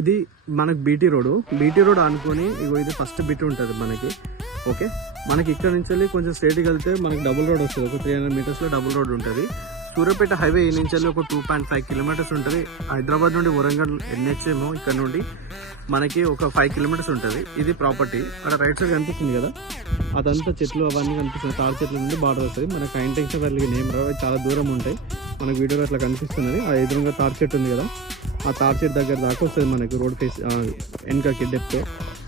ఇది మనకి BT road అనుకొని ఇగో ఇది ఫస్ట్ బిట్ ఉంటుంది మనకి. ఓకే, మనకి ఇక్కడ నుంచి వెళ్ళి కొంచెం స్ట్రేట్కి వెళ్తే మనకి డబుల్ రోడ్ వస్తుంది. ఒక 300 మీటర్స్లో డబుల్ రోడ్ ఉంటుంది. సూర్యాపేట హైవే ఈ నుంచి వెళ్ళి ఒక 2.5 కిలోమీటర్స్ ఉంటుంది. హైదరాబాద్ నుండి వరంగల్ NH ఏమో ఇక్కడ నుండి మనకి ఒక 5 కిలోమీటర్స్ ఉంటుంది. ఇది ప్రాపర్టీ. అక్కడ రైట్ సైడ్ కనిపిస్తుంది కదా, అదంతా చెట్లు అవన్నీ కనిపిస్తుంది. తాడి చెట్ల నుండి బార్డర్ వస్తుంది. మనకి ఇంటెన్షన్ వెళ్ళి నేమ్ రావు, చాలా దూరం ఉంటాయి. మనకి వీడియోలో అట్లా కనిపిస్తున్నది. ఆ ఎదురుగా తాడి చెట్టు ఉంది కదా, ఆ తాడి చెట్టు దగ్గర దాకా వస్తుంది మనకి రోడ్ ఫేస్ వెనకకి డెప్త్.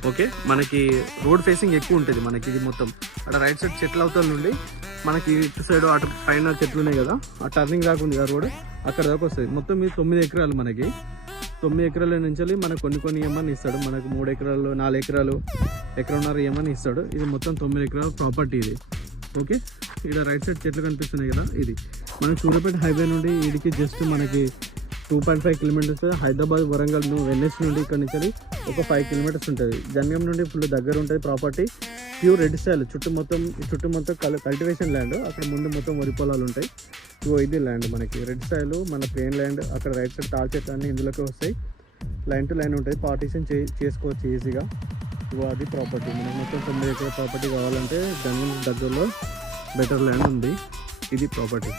ఓకే, మనకి రోడ్ ఫేసింగ్ ఎక్కువ ఉంటుంది మనకి. ఇది మొత్తం అక్కడ రైట్ సైడ్ చెట్ల అవతల నుండి మనకి ఇటు సైడ్ అటు పైన చెట్లు ఉన్నాయి కదా, ఆ టర్నింగ్ దాకా ఉంది కదా రోడ్, అక్కడ దాకా వస్తుంది. మొత్తం ఇది 9 ఎకరాలు మనకి. 9 ఎకరాల నుంచి మనకు కొన్ని ఏమని ఇస్తాడు. మనకు 3 ఎకరాలు 4 ఎకరాలు ఎకరన్నర ఏమని ఇస్తాడు. ఇది మొత్తం 9 ఎకరాల ప్రాపర్టీ ఇది. ఓకే, ఇక్కడ రైట్ సైడ్ చెట్లు కనిపిస్తున్నాయి కదా, ఇది మనకి సూర్యాపేట హైవే నుండి వీడికి జస్ట్ మనకి 2.5 కిలోమీటర్స్. హైదరాబాద్ వరంగల్ NH నుండి ఇక్కడ నుంచి ఒక 5 కిలోమీటర్స్ ఉంటుంది. జంగం నుండి ఫుల్ దగ్గర ఉంటుంది ప్రాపర్టీ. ప్యూర్ రెడ్ సాయిల్, చుట్టూ మొత్తం కల్టివేషన్ ల్యాండ్. అక్కడ ముందు మొత్తం వరి పొలాలు ఉంటాయి. ఇది ల్యాండ్ మనకి రెడ్ సాయిల్, మన ప్లేన్ ల్యాండ్. అక్కడ రైట్ సైడ్ తాడి చెట్లు అన్నీ ఇందులోకి వస్తాయి. లైన్ టు లైన్ ఉంటుంది. పార్టీషన్ చేసుకోవచ్చు ఈజీగా. అది ప్రాపర్టీ. మనకి మొత్తం 9 ఎకరాల ప్రాపర్టీ కావాలంటే జంగం దగ్గరలో బెటర్ ల్యాండ్ ఉంది. ఇది ప్రాపర్టీ.